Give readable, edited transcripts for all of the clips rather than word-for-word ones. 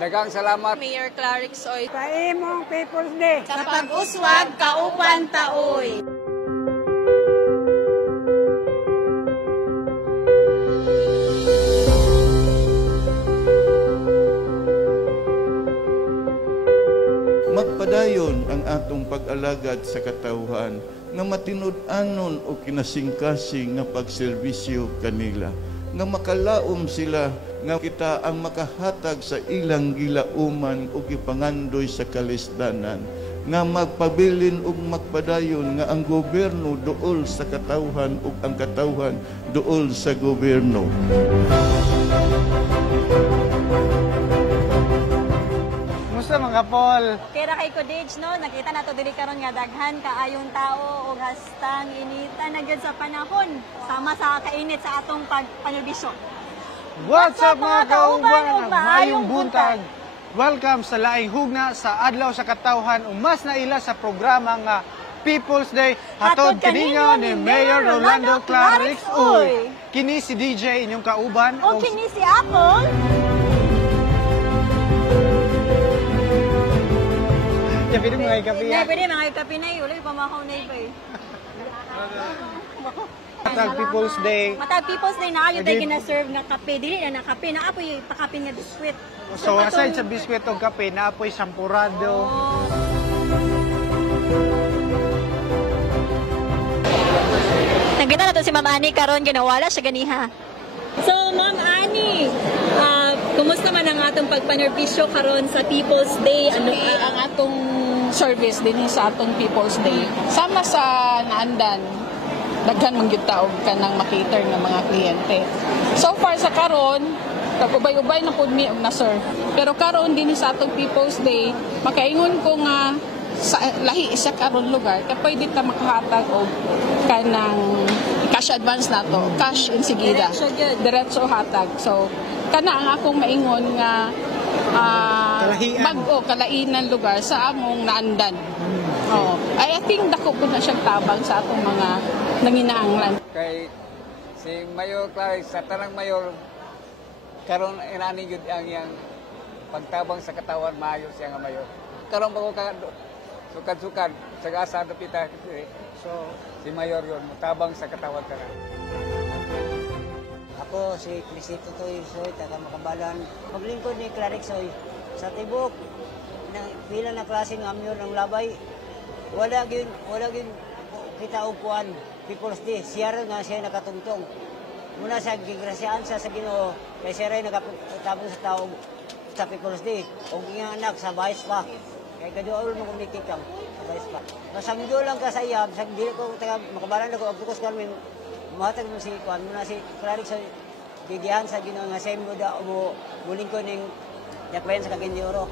Daghang salamat, Mayor Clarix Oy. Sa imong People's Day. Sa pag-uswag, kauban taoy. Magpadayon ang atong pag-alagad sa katawhan nga matinud-anon o kinasingkasing nga pagserbisyo kanila, nga makalaom sila nga kita ang makahatag sa ilang gilauman o ipangandoy sa kalisdanan, nga magpabilin ug magpadayon nga ang gobyerno duol sa katawhan ug ang katawhan duol sa gobyerno. Kumusta mga Paul? Kaya kay Kodage, no, nakita nato diri karon nga daghan kaayong tao ug hastang inita na gyud sa panahon sama sa kainit sa atong panerbisyo. What's up mga kauban? Maayong buntag. Welcome sa laing hugna sa Adlaw sa Katawhan o mas naila sa programa nga People's Day hatod kaninyo ni Mayor Rolando Clarix Uy. Kini si DJ inyong kauban o kini si Apple. Pwede mga kape yan. Pwede mga kape na yun. Ulit pamakaw na iba eh. Matag People's Day. Matag People's Day na ayaw tayo gina-serve nga kape. Dili na kape. Naapoy pakapin nga biskwit. So aside sa biskwit o kape, naapoy sampurado. Nagkita na to si Ma'am Annie karon ginawala siya ganiha. So Ma'am Annie, kumusta man ang atong pagpanerbisyo karon sa People's Day? Ano ang atong service din sa atong People's Day? Sama sa naandan, daghan man gyud taog kanang makater ng mga kliyente. So far sa karon, ubay-ubay na pud mi og na-serve. Pero karon din sa atong People's Day, makaingon ko nga sa lahi sa karon lugar kay pwede ta makahatag og kanang cash advance nato, cash insigida, diretso hatag. So kana ang akong maingon nga bag-o kalainan lugar sa among naandan. Oh, I think dako po na siyang tabang sa atong mga nanginahanglan. kay si Mayor Clarix sa tanang mayor karon inani gyud ang iyang pagtabang sa katawan, maayo siya nga mayor. Karon ba ko sukad-sukad sa asa dapita, so si mayor yon mutabang sa katawan kana. Ako si Crisito Toy Soy, taga Makabalan. Maglingkod ni Clarix Soy sa tibok pila na klase ng amyor ng labay. Wala gyud kita og kuan People's Day. Siya rin nga siya nakatungtong. Muna sa gigrasyan sa Ginoo kay siya rin nakatabang sa taong sa People's Day. Og iyang anak sa Vice pa. Kay kaduol mo kumikik kang sa Vice pa. Masangdo lang ka sa iya, sa dili ko taga Makabalan ako focus kan min mahatag mo si kuan muna si Clarix Soy gigihan sa Ginoo nga sa imo da mo muling ko ning yakbayan sa Cagayan de Oro.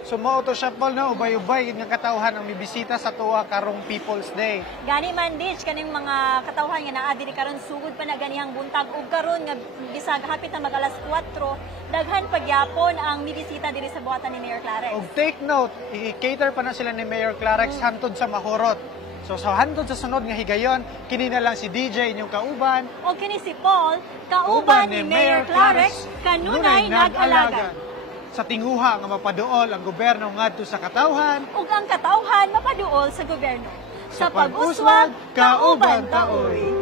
So mao to siya Paul na ubay-ubay nga katawhan ang mibisita sa tuwa karong People's Day. Gani man ditch kaning mga katawhan nga naa diri karon sugod pa na ganihang buntag ug karon nga bisag hapit na mag alas 4 daghan pagyapon ang mibisita diri sa buhatan ni Mayor Clarix. Og take note, i-cater pa na sila ni Mayor Clarix hantod sa Mahorot. So sa hantod sa sunod nga higayon, kini na lang si DJ inyong kauban. O kini si Paul, kauban ni Mayor Clarix, kanunay nag-alagad. Sa tinguha nga mapaduol ang gobyerno ngadto sa katawhan ug ang katawhan mapaduol sa gobyerno. Sa pag-uswag, kauban taoy.